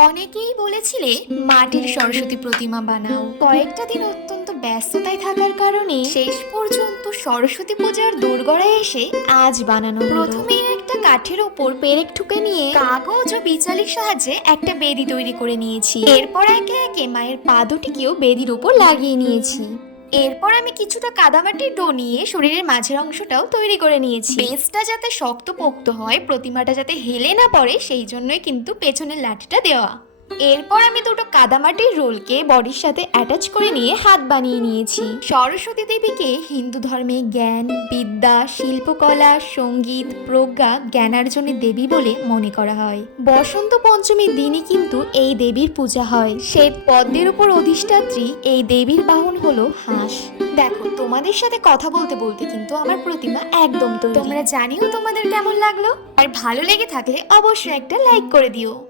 অনেকেই বলেছিলে মাটির সরস্বতী প্রতিমা বানাও। কয়েকটা দিন অত্যন্ত ব্যস্ততায় থাকার কারণে শেষ পর্যন্ত সরস্বতী পূজার দোরগড়ায় এসে আজ বানানো প্রথমে একটা কাঠের ওপর পেরেক ঠুকে নিয়ে কাগজ ও বিচালির সাহায্যে একটা বেদি তৈরি করে নিয়েছি। এরপর একে একে মায়ের পা দুটিকেও বেদির উপর লাগিয়ে নিয়েছি। এরপর আমি কিছুটা কাদামাটি ডো নিয়ে শরীরের মাঝের অংশটাও তৈরি করে নিয়েছি। বেসটা যাতে শক্ত পোক্ত হয়, প্রতিমাটা যাতে হেলে না পড়ে, সেই জন্যই কিন্তু পেছনের লাঠিটা দেওয়া। এরপর আমি দুটো কাদামাটির রোলকে বডির সাথে অ্যাটাচ করে নিয়ে হাত বানিয়ে নিয়েছি। সরস্বতী দেবীকে হিন্দু ধর্মে জ্ঞান, বিদ্যা, শিল্পকলা, সংগীত, প্রজ্ঞা, জ্ঞানার্জনের দেবী বলে মনে করা হয়। বসন্ত পঞ্চমীর দিনই কিন্তু এই দেবীর পূজা হয়। শ্বেত পদ্মের উপর অধিষ্ঠাত্রী এই দেবীর বাহন হলো হাঁস। দেখো, তোমাদের সাথে কথা বলতে বলতে কিন্তু আমার প্রতিমা একদম তৈরি। তোমরা জানিও তোমাদের কেমন লাগল? আর ভালো লেগে থাকলে অবশ্যই একটা লাইক করে দিও।